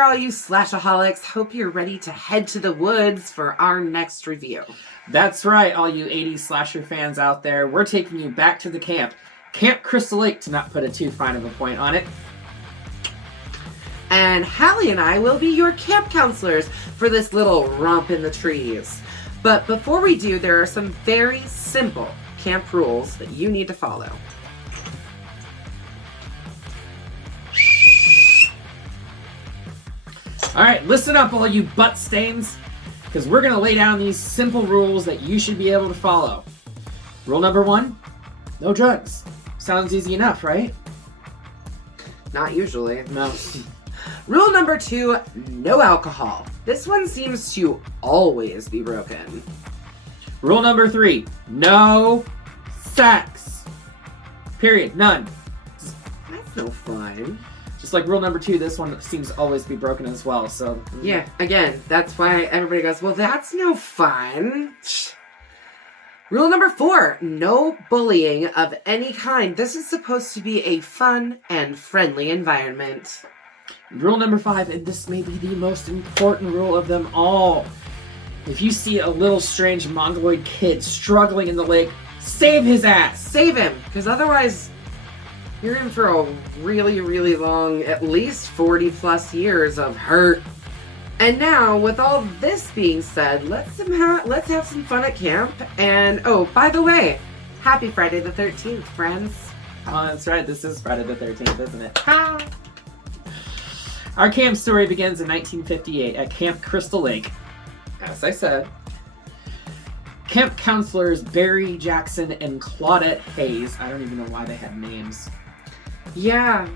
there, all you slashaholics. Hope you're ready to head to the woods for our next review. That's right, all you 80s slasher fans out there. We're taking you back to the camp. Camp Crystal Lake, to not put a too fine of a point on it. And Hallie and I will be your camp counselors for this little romp in the trees. But before we do, there are some very simple camp rules that you need to follow. Alright, listen up, all you butt stains, because we're going to lay down these simple rules that you should be able to follow. Rule number 1, no drugs. Sounds easy enough, right? Not usually. No. Rule number 2, no alcohol. This one seems to always be broken. Rule number 3, no sex. Period. None. That's no fun. Just like rule number 2, this one seems to always be broken as well, so... Yeah, again, that's why everybody goes, well, that's no fun. Rule number 4, no bullying of any kind. This is supposed to be a fun and friendly environment. Rule number 5, and this may be the most important rule of them all. If you see a little strange mongoloid kid struggling in the lake, save his ass! Save him, because otherwise you're in for a really, really long, at least 40 plus years of hurt. And now, with all this being said, let's have some fun at camp. And, oh, by the way, happy Friday the 13th, friends. Oh, that's right. This is Friday the 13th, isn't it? Ha! Our camp story begins in 1958 at Camp Crystal Lake. As I said, camp counselors Barry Jackson and Claudette Hayes. I don't even know why they had names. Yeah,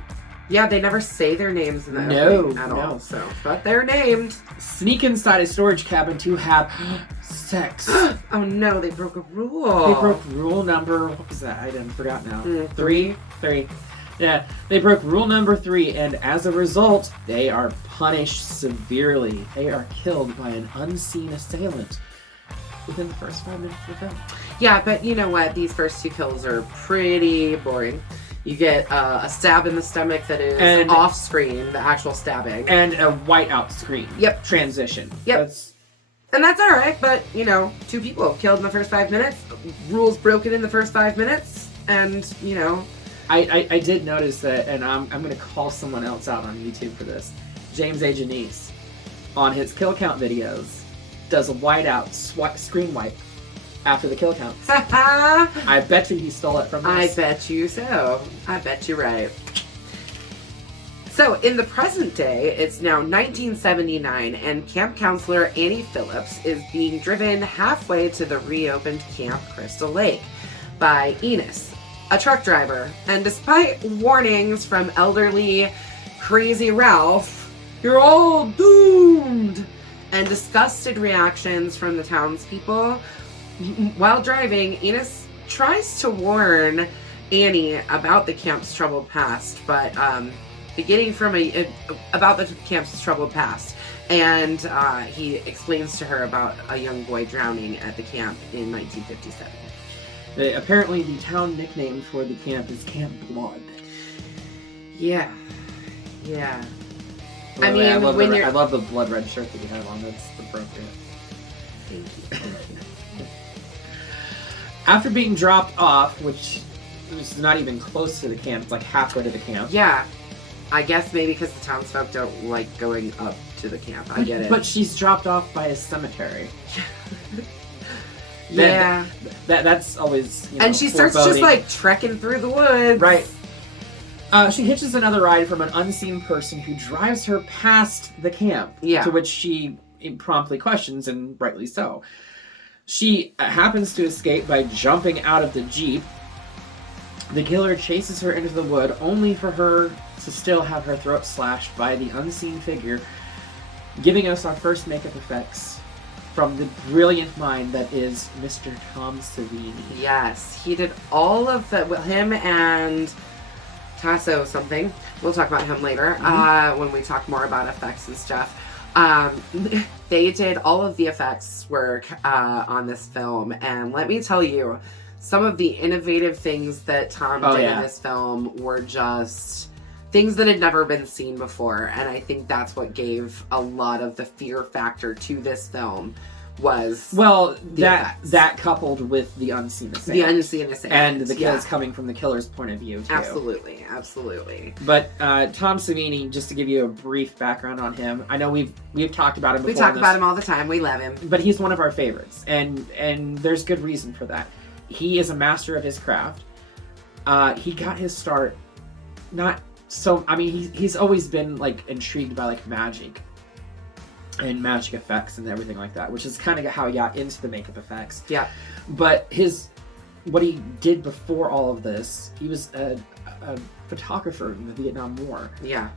they never say their names in the opening at all, so, but they're named. Sneak inside a storage cabin to have sex. Oh no, they broke a rule. They broke rule number, what was that? I forgot now. 3? Yeah, they broke rule number 3, and as a result, they are punished severely. They are killed by an unseen assailant within the first 5 minutes of the film. Yeah, but you know what? These first 2 kills are pretty boring. You get a stab in the stomach that is off-screen, the actual stabbing. And a whiteout screen. Yep. Transition. Yep. And that's alright, but, 2 people killed in the first 5 minutes, rules broken in the first 5 minutes, and, I did notice that, and I'm going to call someone else out on YouTube for this. James A. Janice, on his kill count videos, does a whiteout screen wipe after the kill counts. I bet you he stole it from us. I bet you so. I bet you're right. So, in the present day, it's now 1979, and camp counselor Annie Phillips is being driven halfway to the reopened Camp Crystal Lake by Enos, a truck driver. And despite warnings from elderly Crazy Ralph, you're all doomed, and disgusted reactions from the townspeople, while driving, Enos tries to warn Annie about the camp's troubled past, but beginning from about the camp's troubled past, and he explains to her about a young boy drowning at the camp in 1957. Apparently, the town nickname for the camp is Camp Blood. Yeah. Well, I love the blood red shirt that you have on. That's appropriate. Thank you. After being dropped off, which is not even close to the camp, it's like halfway to the camp. Yeah. I guess maybe because the townsfolk don't like going up to the camp. I get it. But she's dropped off by a cemetery. Yeah. That's always, and she starts just like trekking through the woods. Right. She hitches another ride from an unseen person who drives her past the camp. Yeah. To which she promptly questions, and rightly so. She happens to escape by jumping out of the Jeep. The killer chases her into the wood, only for her to still have her throat slashed by the unseen figure, giving us our first makeup effects from the brilliant mind that is Mr. Tom Savini. Yes, he did all of the, him and Taso something. We'll talk about him later when we talk more about effects and stuff. They did all of the effects work on this film, and let me tell you, some of the innovative things that Tom did in this film were just things that had never been seen before. And I think that's what gave a lot of the fear factor to this film was that coupled with the unseen assailant. And the kills coming from the killer's point of view, too. Absolutely. But Tom Savini, just to give you a brief background on him, I know we've talked about him before. We talk about him all the time. We love him. But he's one of our favorites, and there's good reason for that. He is a master of his craft. He got his start he's always been like intrigued by like magic and magic effects and everything like that, which is kind of how he got into the makeup effects. Yeah. But what he did before all of this, he was a photographer in the Vietnam War. Yeah.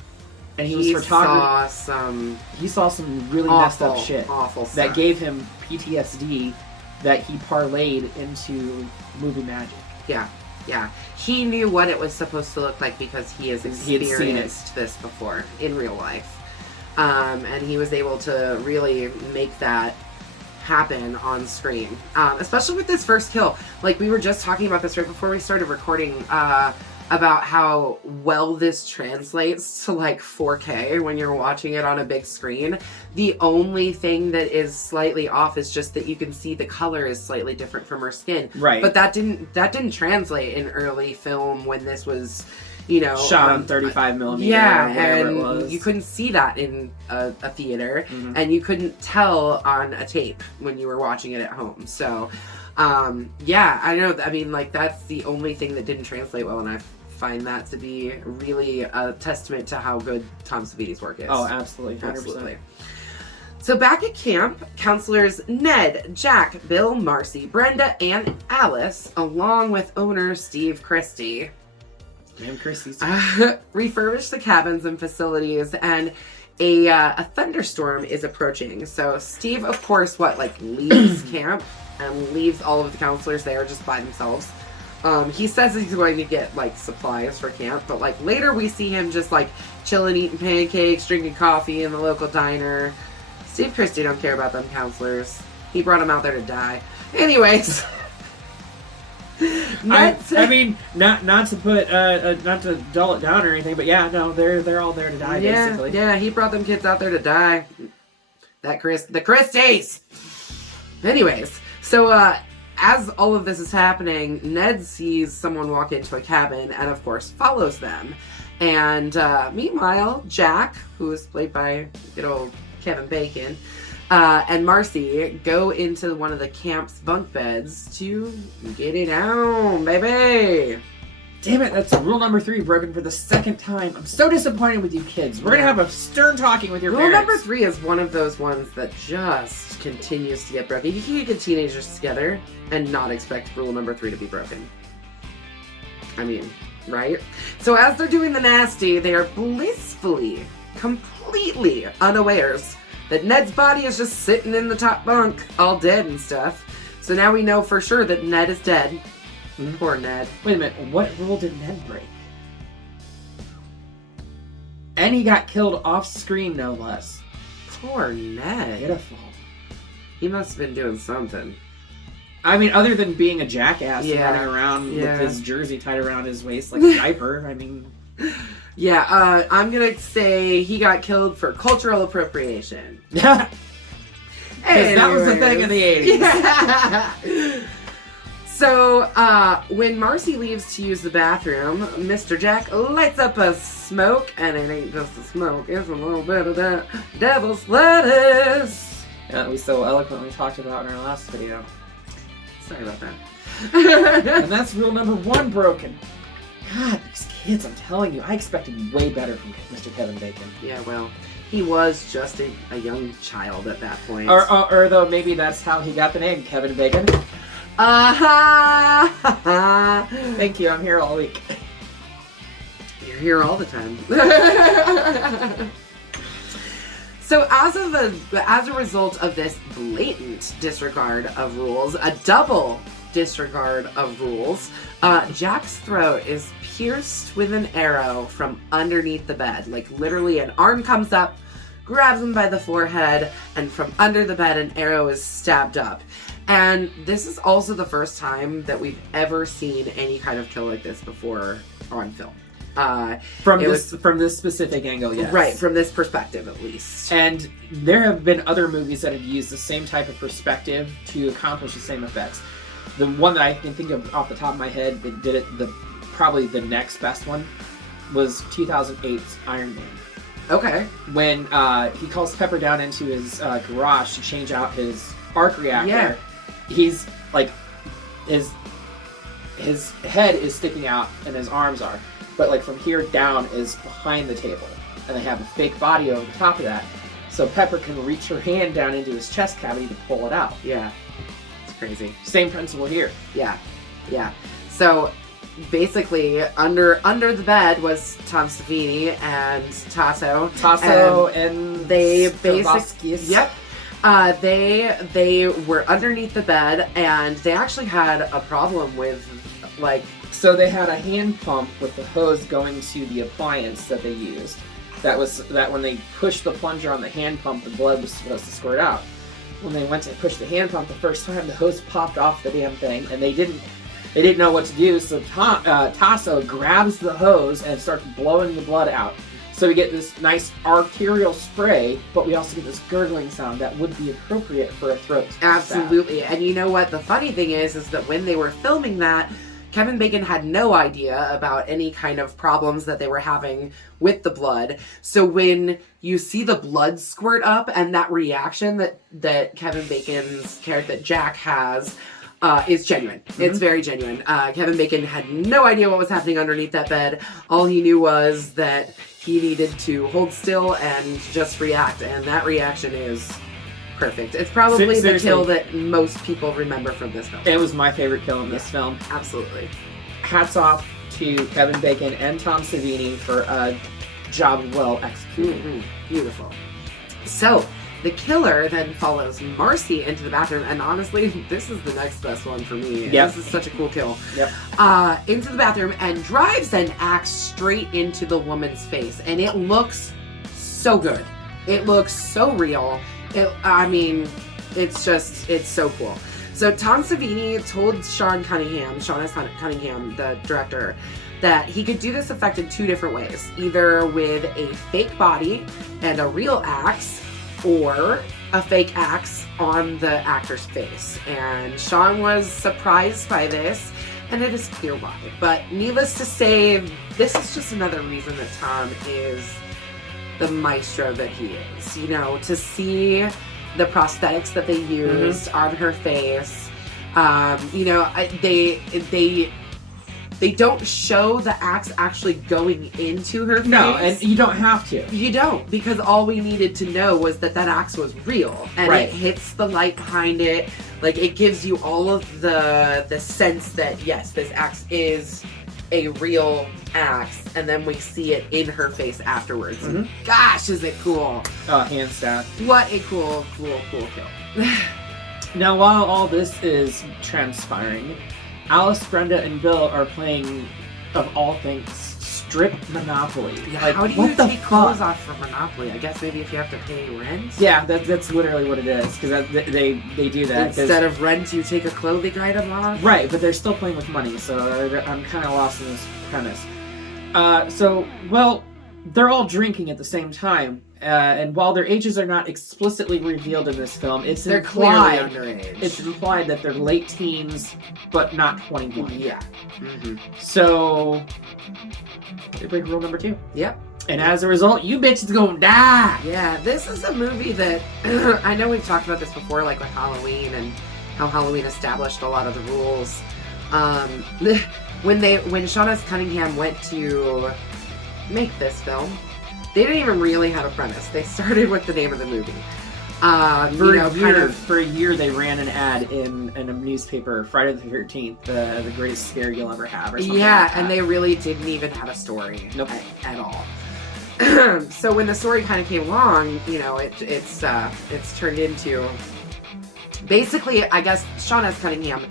And he saw some really messed up shit that gave him PTSD that he parlayed into movie magic. Yeah. He knew what it was supposed to look like because he has experienced this before in real life. And he was able to really make that happen on screen. Especially with this first kill. Like, we were just talking about this right before we started recording, about how well this translates to, like, 4K when you're watching it on a big screen. The only thing that is slightly off is just that you can see the color is slightly different from her skin. Right. But that didn't translate in early film when this was, shot on 35 millimeter. Yeah, or whatever and it was. you couldn't see that in a theater, and you couldn't tell on a tape when you were watching it at home. So, I know. I mean, like, that's the only thing that didn't translate well, and I find that to be really a testament to how good Tom Savini's work is. Oh, absolutely. 100%. Absolutely. So back at camp, counselors Ned, Jack, Bill, Marcy, Brenda, and Alice, along with owner Steve Christie, refurbish the cabins and facilities, and a thunderstorm is approaching. So Steve, of course, leaves camp and leaves all of the counselors there just by themselves. He says he's going to get, supplies for camp, but, later we see him just, chilling, eating pancakes, drinking coffee in the local diner. Steve Christie don't care about them counselors. He brought them out there to die. Anyways... not to dull it down or anything, but yeah, no, they're all there to die, basically. Yeah, he brought them kids out there to die. The Christies! Anyways, so, as all of this is happening, Ned sees someone walk into a cabin and, of course, follows them. And, meanwhile, Jack, who is played by good old Kevin Bacon, and Marcy go into one of the camp's bunk beds to get it on, baby. Damn it, that's rule number 3 broken for the second time. I'm so disappointed with you kids. We're going to have a stern talking with your parents. Rule number 3 is one of those ones that just continues to get broken. You can't get teenagers together and not expect rule number 3 to be broken. I mean, right? So as they're doing the nasty, they are blissfully, completely unawares that Ned's body is just sitting in the top bunk, all dead and stuff. So now we know for sure that Ned is dead. Mm-hmm. Poor Ned. Wait a minute, what rule did Ned break? And he got killed off screen, no less. Poor Ned. Pitiful. He must have been doing something. I mean, other than being a jackass and running around with his jersey tied around his waist like a diaper, I mean... Yeah, I'm gonna say he got killed for cultural appropriation. Because that was the thing in the 80s. Yeah. So, when Marcy leaves to use the bathroom, Mr. Jack lights up a smoke, and it ain't just a smoke, it's a little bit of that devil's lettuce. That we so eloquently talked about in our last video. Sorry about that. And that's rule number 1 broken. God, these kids, I'm telling you, I expected way better from Mr. Kevin Bacon. Yeah, well, he was just a young child at that point. Or though, maybe that's how he got the name, Kevin Bacon. Thank you, I'm here all week. You're here all the time. So as a result of this blatant disregard of rules, a double disregard of rules, Jack's throat is pierced with an arrow from underneath the bed. Like, literally an arm comes up, grabs him by the forehead, and from under the bed an arrow is stabbed up. And this is also the first time that we've ever seen any kind of kill like this before on film. From this specific angle, yes. Right, from this perspective at least. And there have been other movies that have used the same type of perspective to accomplish the same effects. The one that I can think of off the top of my head that did it probably the next best one was 2008's Iron Man. Okay. When he calls Pepper down into his garage to change out his arc reactor, he's like, his head is sticking out and his arms are, but like from here down is behind the table, and they have a fake body over the top of that, so Pepper can reach her hand down into his chest cavity to pull it out. Yeah. It's crazy. Same principle here. Yeah. So basically, under the bed was Tom Savini and Taso, and they basically, they were underneath the bed, and they actually had a problem with, like, so they had a hand pump with the hose going to the appliance that they used. That when they pushed the plunger on the hand pump, the blood was supposed to squirt out. When they went to push the hand pump the first time, the hose popped off the damn thing, and they didn't know what to do, so Taso grabs the hose and starts blowing the blood out. So we get this nice arterial spray, but we also get this gurgling sound that would be appropriate for a throat stab. Absolutely. And you know what? The funny thing is that when they were filming that, Kevin Bacon had no idea about any kind of problems that they were having with the blood. So when you see the blood squirt up and that reaction that Kevin Bacon's character, that Jack has, is genuine. Mm-hmm. It's very genuine. Kevin Bacon had no idea what was happening underneath that bed. All he knew was that he needed to hold still and just react, and that reaction is perfect. It's probably the kill that most people remember from this film. It was my favorite kill in this film. Absolutely. Hats off to Kevin Bacon and Tom Savini for a job well executed. Mm-hmm. Beautiful. So, the killer then follows Marcy into the bathroom, and honestly, this is the next best one for me. Yep. This is such a cool kill. Yep. Into the bathroom and drives an axe straight into the woman's face, and it looks so good. It looks so real. It's so cool. So Tom Savini told Sean S. Cunningham, the director, that he could do this effect in two different ways, either with a fake body and a real axe, or a fake axe on the actor's face. And Sean was surprised by this, and it is clear why. But needless to say, this is just another reason that Tom is the maestro that he is. You know, to see the prosthetics that they used on her face. They don't show the axe actually going into her face. No, and you don't have to. You don't, because all we needed to know was that axe was real. And right. It hits the light behind it. Like, it gives you all of the sense that, yes, this axe is a real axe. And then we see it in her face afterwards. Mm-hmm. Gosh, is it cool. Hands down. What a cool kill. Now, while all this is transpiring, Alice, Brenda, and Bill are playing, of all things, strip Monopoly. Yeah, like, how do you take clothes off for Monopoly? I guess maybe if you have to pay rent? Yeah, that's literally what it is, because they do that. Instead of rent, you take a clothing item off? Right, but they're still playing with money, so I'm kind of lost in this premise. They're all drinking at the same time, and while their ages are not explicitly revealed in this film, they're clearly underage. It's implied that they're late teens, but not 21. Yeah. Mm-hmm. So they break rule number 2. Yep. And as a result, you bitches gonna die. Yeah, this is a movie that I know we've talked about this before, like with Halloween and how Halloween established a lot of the rules. When Sean S. Cunningham went to make this film, they didn't even really have a premise. They started with the name of the movie. For a year, they ran an ad in a newspaper, Friday the 13th, the greatest scare you'll ever have, or something. Yeah, like that. And they really didn't even have a story. Nope. At all. So when the story kind of came along, it's turned into, basically, I guess Sean S. Cunningham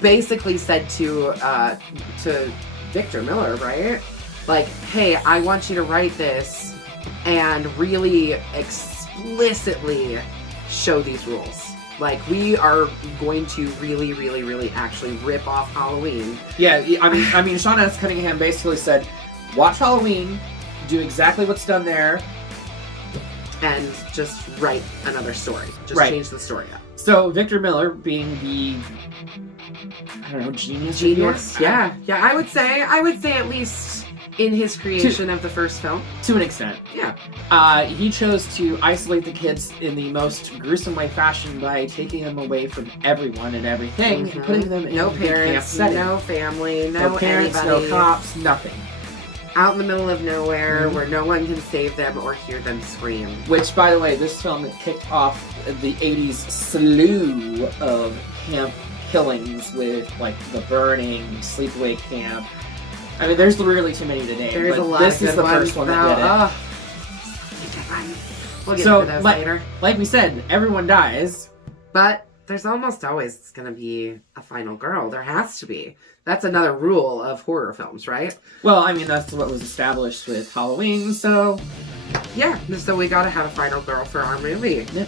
basically said to Victor Miller, right? Like, hey, I want you to write this and really explicitly show these rules. Like, we are going to really, really, really actually rip off Halloween. Yeah, I mean, Sean S. Cunningham basically said, watch Halloween, do exactly what's done there, and just write another story. Just Right. change the story up. So Victor Miller, being the, I don't know, genius. Yeah. I would say at least in his creation of the first film. To an extent. Yeah. He chose to isolate the kids in the most gruesome way fashion by taking them away from everyone and everything, and putting them in no a camp parents, setting. no family, No parents, anybody. no cops, nothing. Out in the middle of nowhere where no one can save them or hear them scream. Which, by the way, this film kicked off the 80s slew of camp killings with, like, The Burning, Sleepaway Camp. I mean, there's really too many today. There's but a lot this of good is the ones, first one that did it. Oh. We'll get So, into those later. Like we said, everyone dies. But there's almost always going to be a final girl. There has to be. That's another rule of horror films, right? Well, I mean, that's what was established with Halloween, so... Yeah, so we gotta have a final girl for our movie. Yeah.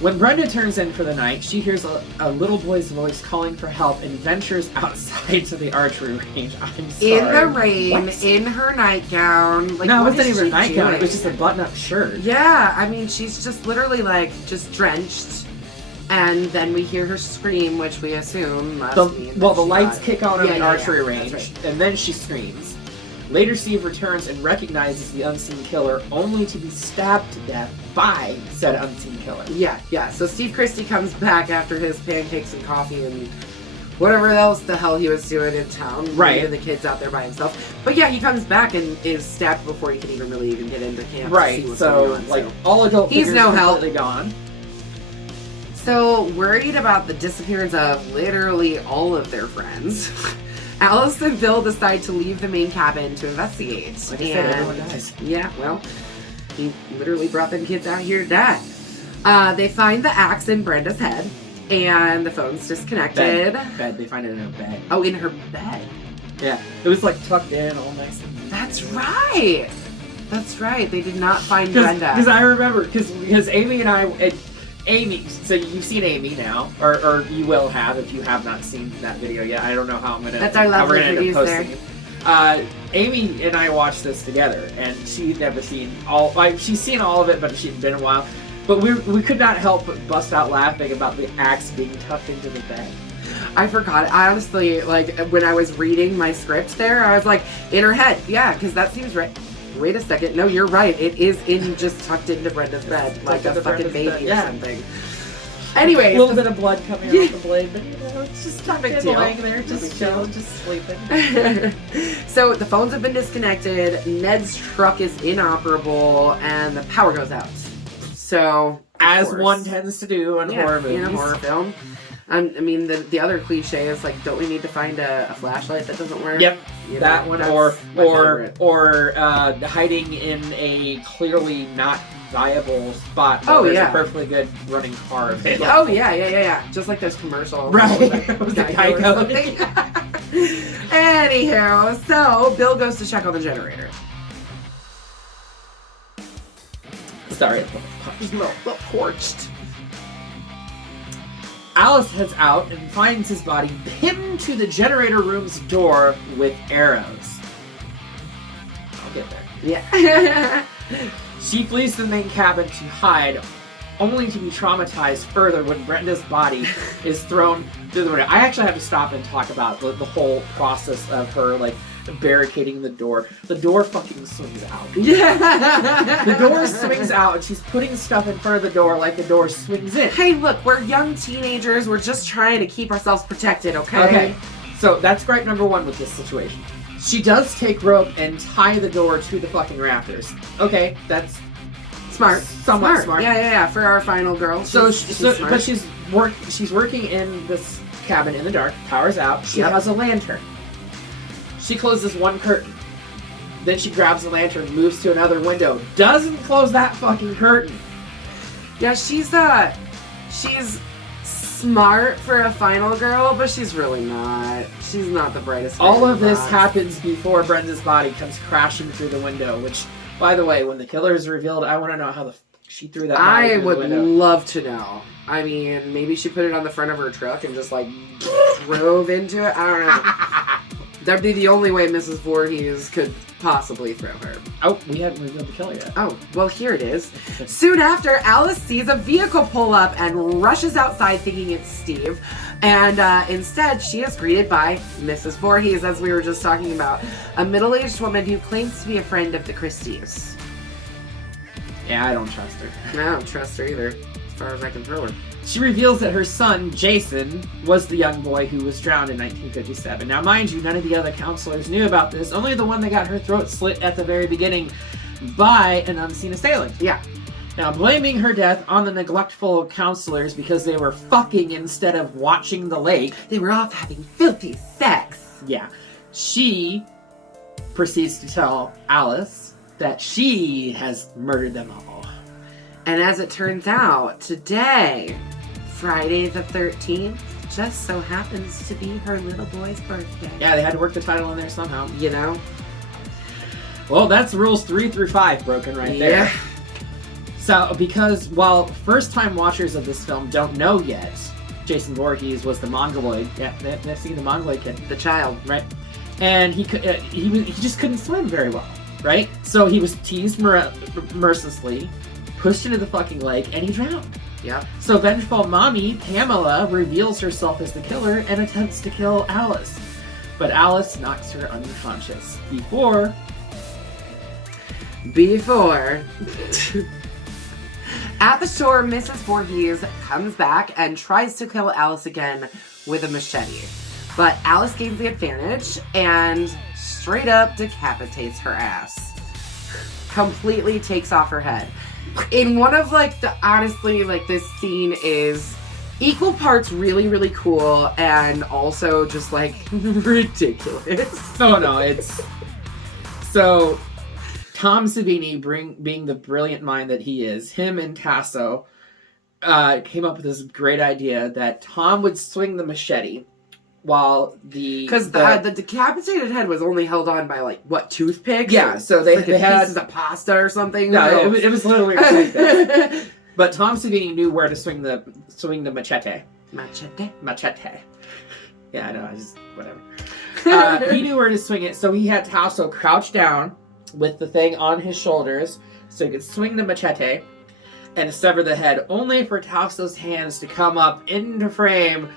When Brenda turns in for the night, she hears a little boy's voice calling for help and ventures outside to the archery range. I'm sorry. In the rain, What? in her nightgown. Like, No, it what wasn't is even a she nightgown. doing? It was just a button-up shirt. Yeah, I mean, she's just literally, like, just drenched. And then we hear her scream, which we assume must mean The that she lights got- kick on in Yeah, the yeah, archery yeah, range, that's right. and then she screams. Later, Steve returns and recognizes the unseen killer, only to be stabbed to death by said unseen killer. Yeah. So Steve Christie comes back after his pancakes and coffee and whatever else the hell he was doing in town. Right. Leaving the kids out there by himself. But yeah, he comes back and is stabbed before he can even get into camp. To Right, see what's so, going on, like, all adult He's figures no help. completely gone. So, worried about the disappearance of literally all of their friends, Alice and Bill decide to leave the main cabin to investigate. Like I said, everyone dies. Yeah, well, he literally brought them kids out here to die. They find the axe in Brenda's head, and the phone's disconnected. Bed. They find it in her bed. Oh, in her bed. Yeah. It was, like, tucked in, all nice and That's right. That's right. They did not find Brenda. Because I remember, because Amy and I... Amy, so you've seen Amy now, or you will have if you have not seen that video yet. I don't know how I'm gonna. That's our how we're lovely gonna end up producer. posting it. Amy and I watched this together, and she'd never seen all. Like, she's seen all of it, but she'd been a while. But we could not help but bust out laughing about the axe being tucked into the bed. I forgot. I honestly, like, when I was reading my script there, I was like, in her head. Yeah, because that seems right. Wait a second. No, you're right. It is just tucked into Brenda's bed, like a fucking baby or something. Anyway, A little bit of blood coming out the blade, but you know, it's just tucked in, laying there, just chilling, just sleeping. So the phones have been disconnected, Ned's truck is inoperable, and the power goes out. So, As one tends to do in horror movies. in a horror film. I mean, the other cliche is, like, don't we need to find a flashlight that doesn't work? Yep, You know, that one, that's or my favorite. hiding in a clearly not viable spot. Oh, where yeah. there's a perfectly good running car available. Oh, yeah. Just like those commercials. Right. With Geico or something. Anywho, so Bill goes to check on the generator. Sorry. He's a little torched. Alice heads out and finds his body pinned to the generator room's door with arrows. I'll get there. Yeah. She flees to the main cabin to hide, only to be traumatized further when Brenda's body is thrown through the window. I actually have to stop and talk about the whole process of her, like, barricading the door. The door fucking swings out. Yeah. The door swings out, and she's putting stuff in front of the door like the door swings in. Hey, look, we're young teenagers. We're just trying to keep ourselves protected, okay? Okay, so that's gripe number one with this situation. She does take rope and tie the door to the fucking rafters. Okay, that's Smart. somewhat smart. Yeah. For our final girl. So, She's smart. but she's working in this cabin in the dark. Power's out. She Yep. has a lantern. She closes one curtain. Then she grabs the lantern, moves to another window. Doesn't close that fucking curtain. Yeah, she's smart for a final girl, but she's really not. She's not the brightest. All of in the this box. happens before Brenda's body comes crashing through the window. Which, by the way, when the killer is revealed, I want to know how she threw that body I through would the window. love to know. I mean, maybe she put it on the front of her truck and just, like, drove into it. I don't know. That'd be the only way Mrs. Voorhees could possibly throw her. Oh, we haven't revealed the killer yet. Oh, well, here it is. Soon after, Alice sees a vehicle pull up and rushes outside thinking it's Steve. And instead, she is greeted by Mrs. Voorhees, as we were just talking about, a middle-aged woman who claims to be a friend of the Christies. Yeah, I don't trust her. I don't trust her either, as far as I can throw her. She reveals that her son, Jason, was the young boy who was drowned in 1957. Now, mind you, none of the other counselors knew about this. Only the one that got her throat slit at the very beginning by an unseen assailant. Yeah. Now, blaming her death on the neglectful counselors because they were fucking instead of watching the lake. They were off having filthy sex. Yeah. She proceeds to tell Alice that she has murdered them all. And as it turns out, today, Friday the 13th, just so happens to be her little boy's birthday. Yeah, they had to work the title in there somehow. You know? Well, that's rules 3 through 5 broken right there. Yeah. So, because while first-time watchers of this film don't know yet, Jason Voorhees was the Mongoloid. Yeah, they've seen the Mongoloid kid. The child. Right. And he just couldn't swim very well, right? So he was teased mercilessly, pushed into the fucking lake, and he drowned. Yep. So vengeful mommy, Pamela, reveals herself as the killer and attempts to kill Alice. But Alice knocks her unconscious before... At the shore, Mrs. Voorhees comes back and tries to kill Alice again with a machete. But Alice gains the advantage and straight up decapitates her ass. Completely takes off her head. In one of, honestly, this scene is equal parts really, really cool and also just, ridiculous. Oh, no, it's... So, Tom Savini, being the brilliant mind that he is, him and Taso came up with this great idea that Tom would swing the machete while because the decapitated head was only held on by toothpicks. Yeah, so they had pieces of pasta or something. No, it was literally like that. But Tom Savini knew where to swing the machete. Machete. Yeah, I know. I just whatever. He knew where to swing it, so he had Taso crouch down with the thing on his shoulders, so he could swing the machete and sever the head, only for Taso's hands to come up into frame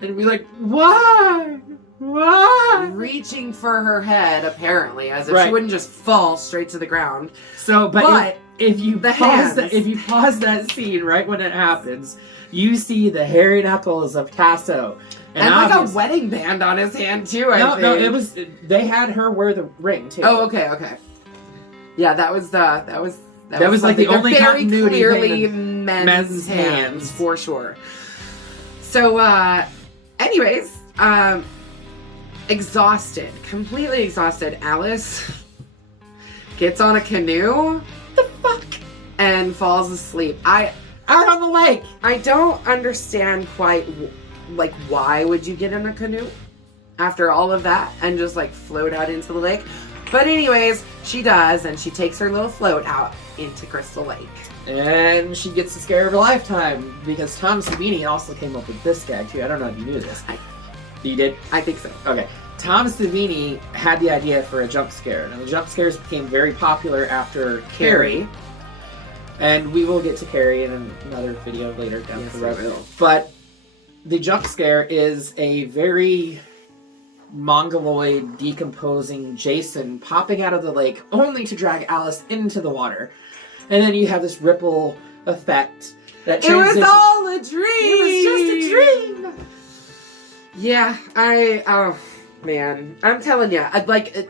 and be like, why? Why? Reaching for her head, apparently, as if she wouldn't just fall straight to the ground. So, but if you pause that scene right when it happens, you see the hairy knuckles of Taso. And a wedding band on his hand, too, I think. No, they had her wear the ring, too. Oh, okay. Yeah, that was the only very continuity clearly thing men's hands, for sure. So, anyways, completely exhausted, Alice gets on a canoe. The fuck? And falls asleep. Out on the lake. I don't understand quite, why would you get in a canoe after all of that and just, float out into the lake? But anyways, she does, and she takes her little float out into Crystal Lake. And she gets the scare of her lifetime, because Tom Savini also came up with this gag, too. I don't know if you knew this. You did? I think so. Okay. Tom Savini had the idea for a jump scare. Now, the jump scares became very popular after Carrie. And we will get to Carrie in another video later down the road. But the jump scare is a very mongoloid, decomposing Jason popping out of the lake only to drag Alice into the water. And then you have this ripple effect that transitions. It was all a dream! It was just a dream! Yeah, oh man, I'm telling you,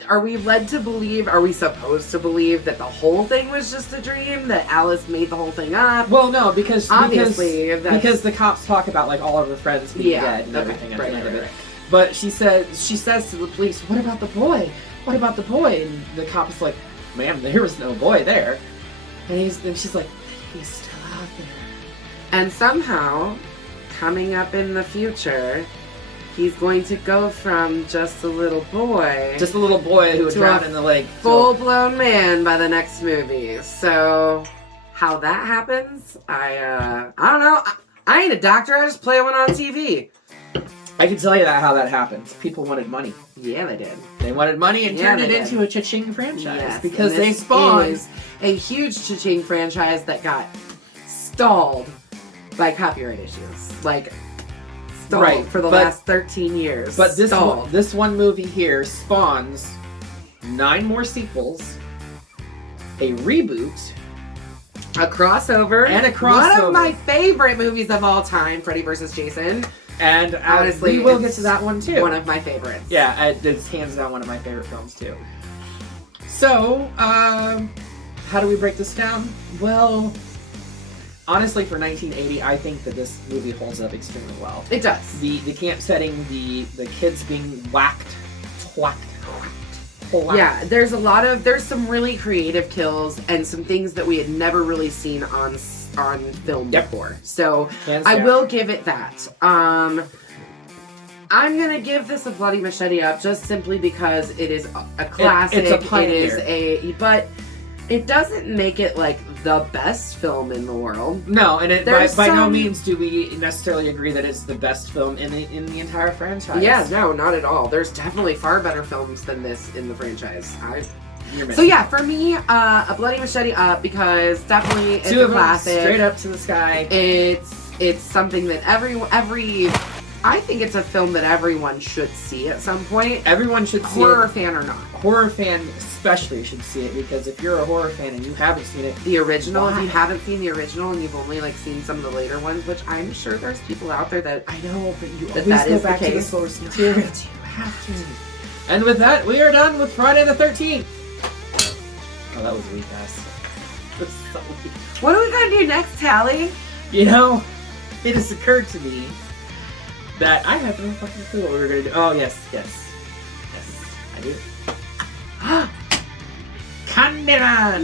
are we led to believe, are we supposed to believe that the whole thing was just a dream? That Alice made the whole thing up? Well, no, because obviously, the cops talk about all of her friends being dead and everything at the end of it. But she says to the police, "What about the boy? What about the boy?" And the cop is like, "Ma'am, there was no boy there." And she's like, "He's still out there." And somehow, coming up in the future, he's going to go from just a little boy who would drown in the lake, full-blown man by the next movie. So, how that happens, I don't know. I ain't a doctor. I just play one on TV. I can tell you how that happens. People wanted money. Yeah, they did. They wanted money and turned it into a cha-ching franchise. Yes, because they spawned is a huge cha-ching franchise that got stalled by copyright issues. Like, stalled for the last 13 years. But this one movie here spawns 9 more sequels, a reboot, a crossover. One of my favorite movies of all time, Freddy vs. Jason. And honestly, we will get to that one too. One of my favorites. Yeah, it's hands down one of my favorite films too. So, how do we break this down? Well, honestly, for 1980, I think that this movie holds up extremely well. It does. The camp setting, the kids being whacked. Yeah, there's some really creative kills and some things that we had never really seen on film before. So I will give it that. I'm gonna give this a Bloody Machete up just simply because it is a classic. It's a pioneer. But it doesn't make it like the best film in the world. No, and by no means do we necessarily agree that it's the best film in the entire franchise. Yeah, no, not at all. There's definitely far better films than this in the franchise. So yeah, for me, a Bloody Machete up because definitely it's a classic. Straight up to the sky. It's something that I think it's a film that everyone should see at some point. Everyone should see it. Horror fan or not. Horror fan especially should see it because if you're a horror fan and you haven't seen it, the original, if you haven't seen the original and you've only seen some of the later ones, which I'm sure there's people out there that I know, but you always that go is back the to the case. source material. You have to. And with that, we are done with Friday the 13th. Oh, that was weak ass. So weak. What are we gonna do next, Tally? You know, it has occurred to me that I have no fucking clue what we were gonna do. Oh, yes, I do. Candyman!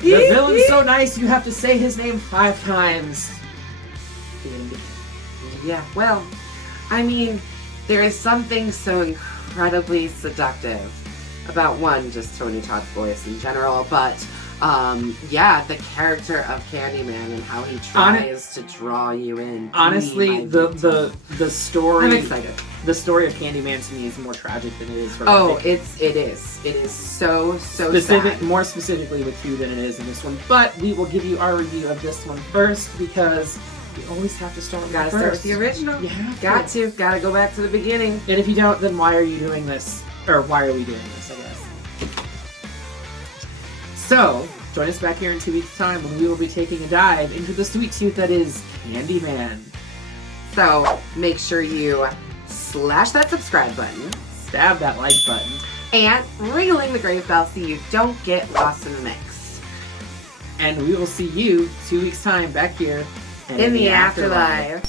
The villain's so nice you have to say his name 5 times. Yeah, well, I mean, there is something so incredibly seductive about just Tony Todd's voice in general, but yeah, the character of Candyman and how he tries to draw you in. Honestly, the story. I'm excited. The story of Candyman to me is more tragic than it is for it is so specific, sad. More specifically with you than it is in this one. But we will give you our review of this one first because we always have to start with Gotta start with the original. You have to. Gotta go back to the beginning. And if you don't, then why are you doing this? Or why are we doing this, I guess. So, join us back here in 2 weeks' time when we will be taking a dive into the sweet tooth that is Candyman. So, make sure you slash that subscribe button, stab that like button, and ring-a-ling the grave bell so you don't get lost in the mix. And we will see you 2 weeks' time back here in the afterlife.